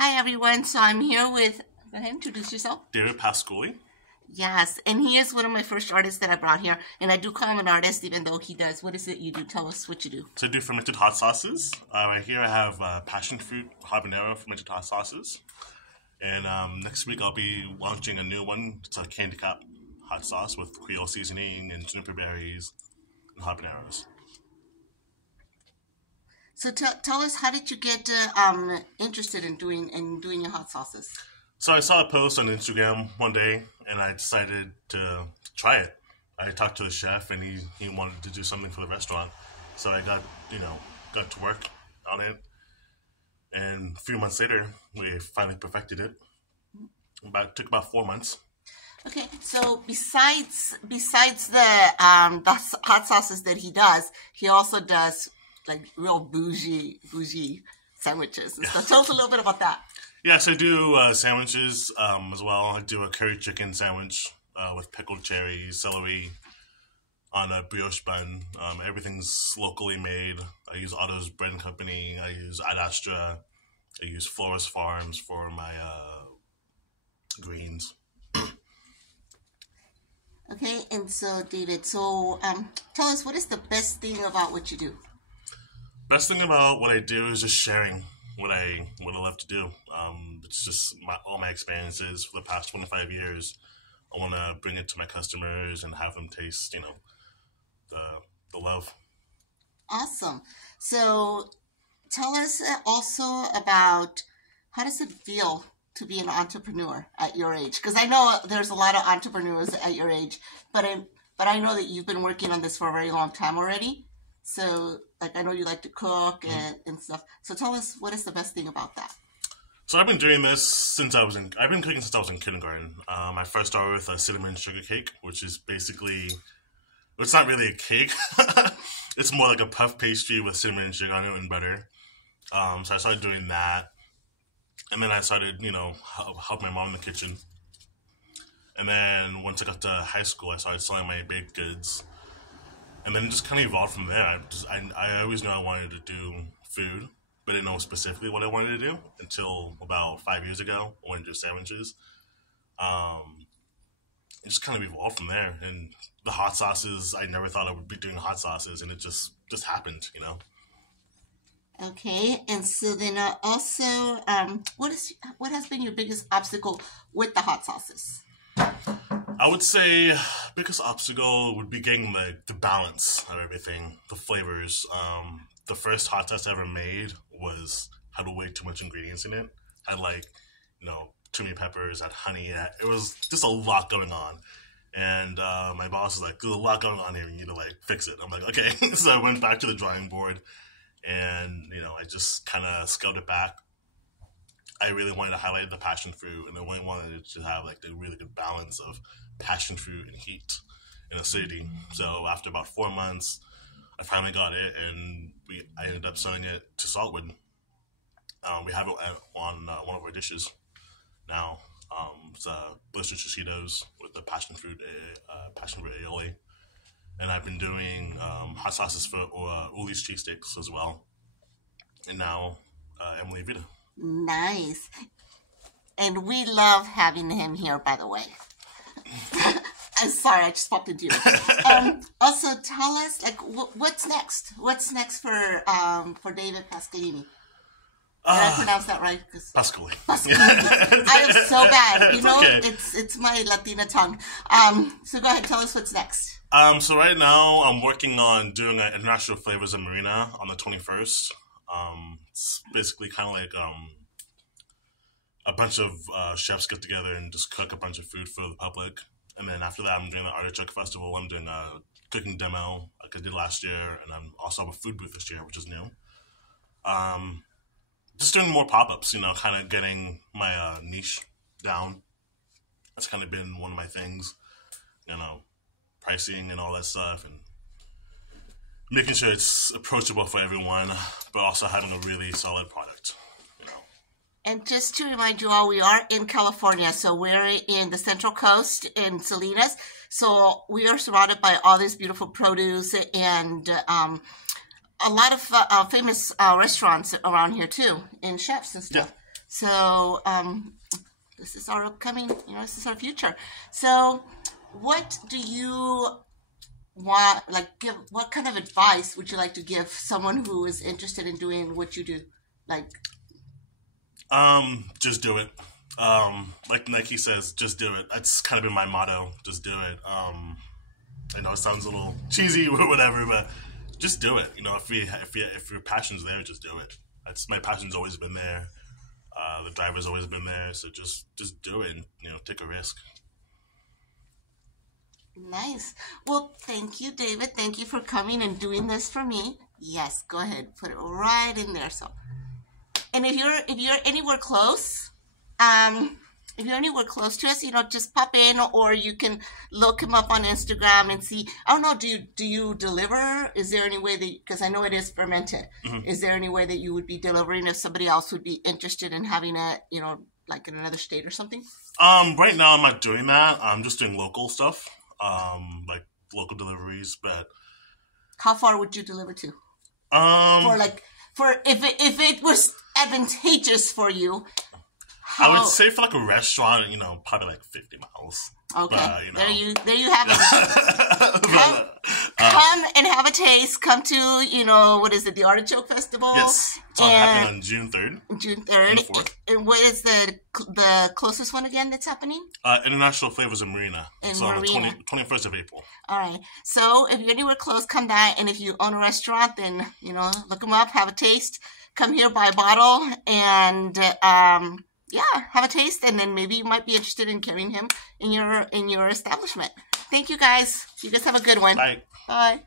Hi everyone, so I'm here with, go ahead, introduce yourself. David Pasculli. Yes, and he is one of my first artists that I brought here, and I do call him an artist even though he does. What is it you do? Tell us what you do. So I do fermented hot sauces. Right here I have passion fruit habanero fermented hot sauces. And next week I'll be launching a new one. It's a candy cap hot sauce with Creole seasoning and juniper berries and habaneros. So tell us, how did you get interested in doing your hot sauces? So I saw a post on Instagram one day, and I decided to try it. I talked to the chef, and he wanted to do something for the restaurant. So I got to work on it, and a few months later, we finally perfected it. It took about 4 months. Okay, so besides the hot sauces that he does, he also does like real bougie sandwiches and stuff. Tell us a little bit about that. Yes, I do sandwiches as well. I do a curry chicken sandwich with pickled cherries, celery on a brioche bun. Everything's locally made. I use Otto's Bread and Company. I use Ad Astra. I use Florist Farms for my greens. Okay, and so David, tell us, what is the best thing about what you do? Best thing about what I do is just sharing what I love to do. It's just all my experiences for the past 25 years. I want to bring it to my customers and have them taste, the love. Awesome. So tell us also about, how does it feel to be an entrepreneur at your age? Because I know there's a lot of entrepreneurs at your age, but I know that you've been working on this for a very long time already. So, I know you like to cook and stuff. So tell us, what is the best thing about that? So I've been doing this I've been cooking since I was in kindergarten. I first started with a cinnamon sugar cake, which is basically, it's not really a cake. It's more like a puff pastry with cinnamon and sugar on it and butter. So I started doing that. And then I started, help my mom in the kitchen. And then once I got to high school, I started selling my baked goods. And then it just kind of evolved from there. I always knew I wanted to do food, but didn't know specifically what I wanted to do until about 5 years ago. I wanted to do sandwiches. It just kind of evolved from there. And the hot sauces, I never thought I would be doing hot sauces, and it just happened, Okay, and so then also, what has been your biggest obstacle with the hot sauces? I would say biggest obstacle would be getting the balance of everything, the flavors. The first hot sauce I ever made had way too much ingredients in it. Had too many peppers, had honey. It was just a lot going on. And my boss was like, "There's a lot going on here. You need to fix it." I'm like, "Okay." So I went back to the drawing board, and I just kind of scaled it back. I really wanted to highlight the passion fruit, and I really wanted it to have the really good balance of passion fruit and heat and acidity. So after about 4 months, I finally got it, and I ended up selling it to Saltwood. We have it on one of our dishes now. It's blistered Cheetos with the passion fruit aioli, and I've been doing hot sauces for Uli's cheesesteaks as well, and now Emily Vita. Nice. And we love having him here, by the way. I'm sorry, I just popped into you. Also, tell us, what's next? What's next for David Pasculli? Did I pronounce that right? Pasculli. I am so bad. Okay. It's my Latina tongue. So go ahead, tell us what's next. So right now, I'm working on doing an International Flavors of Marina on the 21st. It's basically kind of like a bunch of chefs get together and just cook a bunch of food for the public. And then after that, I'm doing the Artichoke Festival. I'm doing a cooking demo like I did last year. And I'm also have a food booth this year, which is new. Just doing more pop-ups, kind of getting my niche down. That's kind of been one of my things, pricing and all that stuff. And making sure it's approachable for everyone, but also having a really solid product. And just to remind you all, we are in California, so we're in the Central Coast in Salinas. So we are surrounded by all this beautiful produce and a lot of famous restaurants around here too, and chefs and stuff. So this is our upcoming, this is our future. So what do you want, what kind of advice would you like to give someone who is interested in doing what you do? Just do it. Like Nike says, just do it. That's kind of been my motto. Just do it. I know it sounds a little cheesy or whatever, but just do it. If your passion's there, just do it. My passion's always been there. The driver's always been there. So just do it and, take a risk. Nice. Well, thank you, David. Thank you for coming and doing this for me. Yes, go ahead. Put it right in there. So, and if you're anywhere close, to us, just pop in, or you can look him up on Instagram and see. I don't know. Do you deliver? Is there any way that, because I know it is fermented. Mm-hmm. Is there any way that you would be delivering if somebody else would be interested in having it, like in another state or something? Right now I'm not doing that. I'm just doing local stuff, like local deliveries. But how far would you deliver to? For if it was advantageous for you. I would say for like a restaurant, probably like 50 miles. Okay, there you have it. Come and have a taste. Come to, what is it, the Artichoke Festival? Yes, it's happening on June 3rd. June 3rd. And 4th. And what is the closest one again that's happening? International Flavors in Marina. It's on the 21st of April. All right. So if you're anywhere close, come by. And if you own a restaurant, then, look them up, have a taste. Come here, buy a bottle, and have a taste, and then maybe you might be interested in carrying him in your establishment. Thank you, guys. You guys have a good one. Bye. Bye.